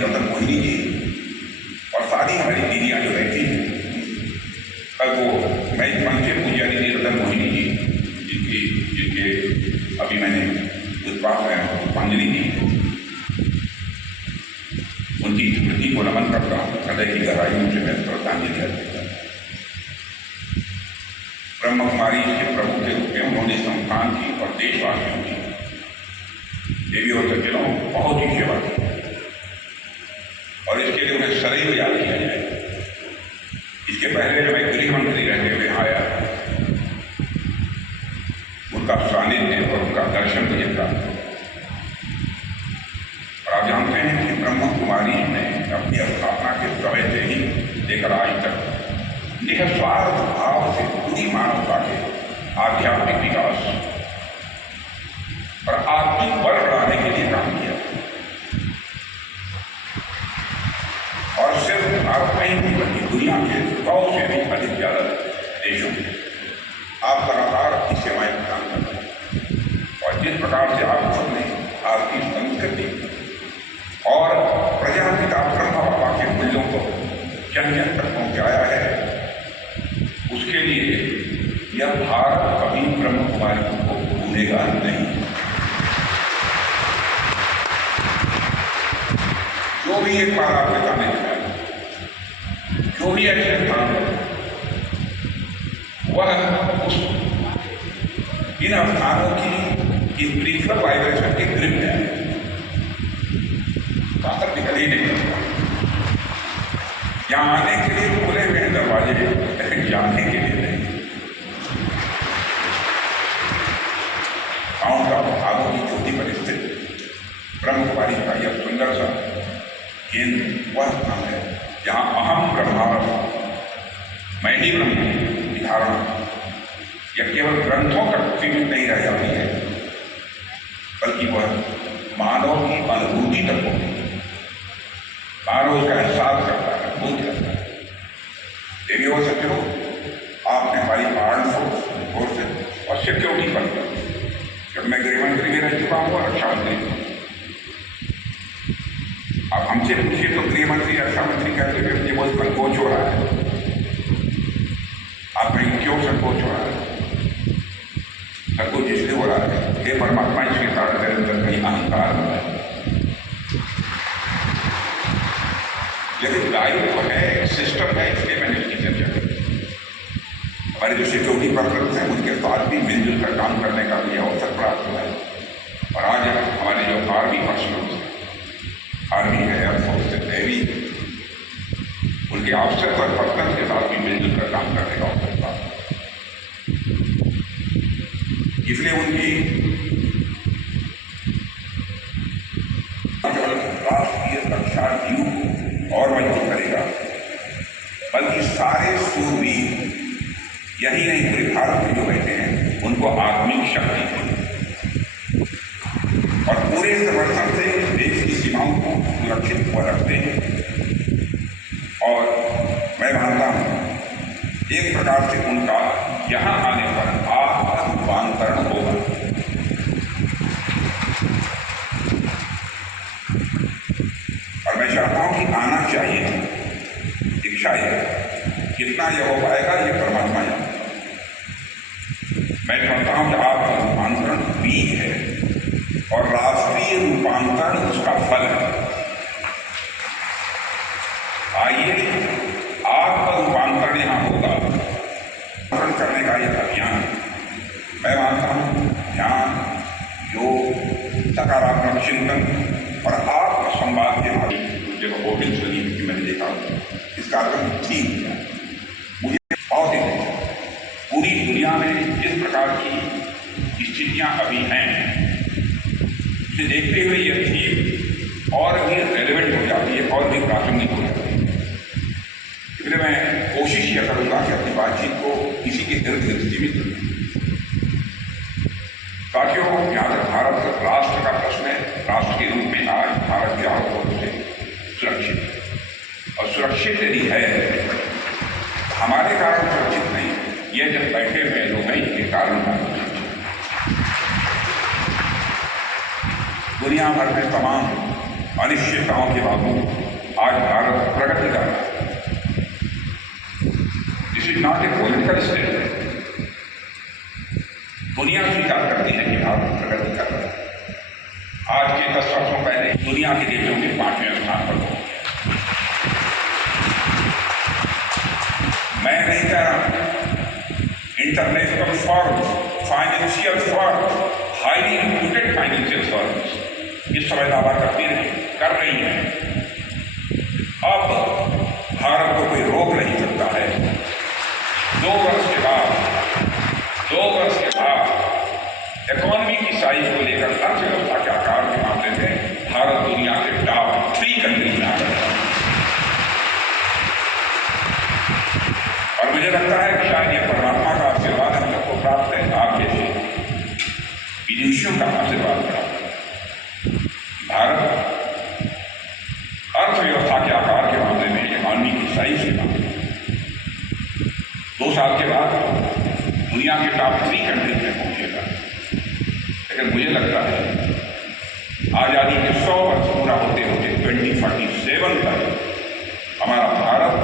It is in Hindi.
रतन मोहिनी जी और सारी हमारी दीदियाँ जो रहती हैं, कल वो मैं मंच से पूजा दीदी रतन मोहिनी जी जिनके अभी मैंने पुष्पांजलि दी है, उनकी स्मृति को नमन करता हूँ। हृदय की गहराइयों से मैं श्रद्धांजलि अर्पित करता हूँ। ब्रह्म कुमारी के प्रभु के रूप में उन्होंने संस्थान की और देशवासियों की, देवी और सज्जनों बहुत ही सेवा की और इसके लिए उन्हें सदैव याद किया जाए। इसके पहले जब मैं गृह मंत्री रहते हुए आया, उनका सानिध्य और उनका दर्शन मुझे प्राप्त हुआ। और आप जानते हैं कि ब्रह्म कुमारी ने अपनी स्थापना के समय से ही लेकर आज तक निस्वार्थ भाव से पूरी मानवता के आध्यात्मिक विकास और आत्मिक बल बढ़ाने के लिए काम किया। और सिर्फ भारत में ही नहीं बल्कि दुनिया के 100 से भी अधिक ज्यादा देशों में आप लगातार अपनी सेवाएं प्रदान करते हैं। और जिस प्रकार से आप सबने आपकी संस्कृति और प्रजापिता ब्रह्मा बाबा के मूल्यों को जन जन तक पहुंचाया है, उसके लिए यह भारत कभी ब्रह्म कुमारी को भूलेगा नहीं। जो भी एक बार आपके सामने दिखाया, जो भी ऐसे स्थान है, वह उस इन स्थानों की स्पिरिचुअल वाइब्रेशन के ग्रिप में है, बाहर निकल ही नहीं सकता। यहाँ आने के लिए खुले हुए दरवाजे, जाने के लिए नहीं। गाँव का भागों की चोटी पर स्थित ब्रह्म कुमारी का यह सुंदर सा केंद्र वह स्थान है जहाँ अहम ब्रह्मास्मि, मैं ही ब्रह्म की धारणा यह केवल ग्रंथों तक सीमित नहीं रह जाती है, बल्कि वह मानव की अनुभूति तक होती है। मानव उसका एहसास करता है, बोध करता है। देवी और सज्जनों, आपने हमारी आर्म फोर्स और सिक्योरिटी पर, जब मैं गृह मंत्री भी रह चुका हूँ और रक्षा मंत्री, आप हमसे पूछिए तो गृह मंत्री रक्षा मंत्री कहते हुए मुझे बहुत संकोच हो रहा है। आप कहीं क्यों संकोच हो रहा है? संकोच इसलिए हो रहा है, हे परमात्मा, इसके कारण मेरे अंदर कहीं अहंकार हो रहा है। लेकिन दायित्व है, एक सिस्टम है, इसलिए मैंने इसकी चर्चा की। हमारे जो सिक्योरिटी पर्सन्स हैं, उनके साथ भी मिलजुल कर काम करने का मुझे अवसर प्राप्त हुआ है। और आज हमारे जो आर्मी पर्सनल्स, आर्मी है, एयरफोर्स है, नेवी, उनके ऑफिसर्स और पर्सनल के साथ भी मिलजुल कर काम करने का अवसर प्राप्त हुआ। इसलिए उनकी राष्ट्रीय रक्षा जीव और मजबूत करेगा, बल्कि सारे सूरवीर, यही नहीं पूरे भारत में जो बैठे हैं, उनको आत्मिक शक्ति देगी और पूरे समर्थन से देश की सीमाओं को सुरक्षित रखते हैं। और मैं मानता हूँ एक प्रकार से उनका यहाँ आने पर आत्म रूपांतरण होगा। और मैं चाहता हूँ कि आना चाहिए, इच्छा है, कितना यह हो पाएगा ये परमात्मा जानता है। मैं चाहता हूँ कि आत्म रूपांतरण बीज है और राष्ट्रीय रूपांतरण उसका फल है। आइए आत्म रूपांतरण यहाँ होगा, करने का यह अभियान मैं मानता हूँ ध्यान, योग, सकारात्मक चिंतन और आत्म संवाद के माध्यम जब होटल सुनी कि मैंने देखा इस कार्यक्रम ठीक है। मुझे बहुत ही पूरी दुनिया में जिस प्रकार की स्थितियाँ अभी हैं, उसे देखते हुए यह थीम और भी रेलेवेंट हो जाती है और भी प्रासंगिक हो जाती है। इसलिए मैं कोशिश यह करूँगा कि अपनी बातचीत को इसी के इर्द गिर्द सीमित करूँ। साथियों, यहाँ तक भारत राष्ट्र का प्रश्न है, राष्ट्र के रूप में आज भारत चारों ओर से सुरक्षित और सुरक्षित यदि है, हमारे कारण सुरक्षित नहीं, ये जब बैठे हुए लोग हैं इनके कारण दुनिया भर में तमाम अनिश्चितताओं के बावजूद आज भारत प्रगति कर रहा है। This is not a political statement. दुनिया स्वीकार करती है कि भारत प्रगति कर रहा है। आज के 10 वर्षों पहले दुनिया के देशों के 5वें स्थान पर पहुंच गया। मैं नहीं कह रहा, international firm, financial firm, highly reputed financial firm इस समय दावा कर रही है। अब भारत को कोई रोक नहीं सकता है। 2 वर्ष के बाद इकोनॉमी की साइज को लेकर, अर्थव्यवस्था के आकार के मामले में भारत दुनिया के टॉप 3 कंट्री में आ गया है। और मुझे लगता है कि शायद ये परमात्मा का आशीर्वाद हम सबको प्राप्त है, आप जैसे विदेशियों का आशीर्वाद प्राप्त है। भारत अर्थव्यवस्था के आकार के मामले में, इकोनॉमी की साइज के मामले में 2 साल के बाद दुनिया के टॉप 3 कंट्री में पहुंचेगा। लेकिन मुझे लगता है आज़ादी के 100 वर्ष पूरा होते होते 2047 तक हमारा भारत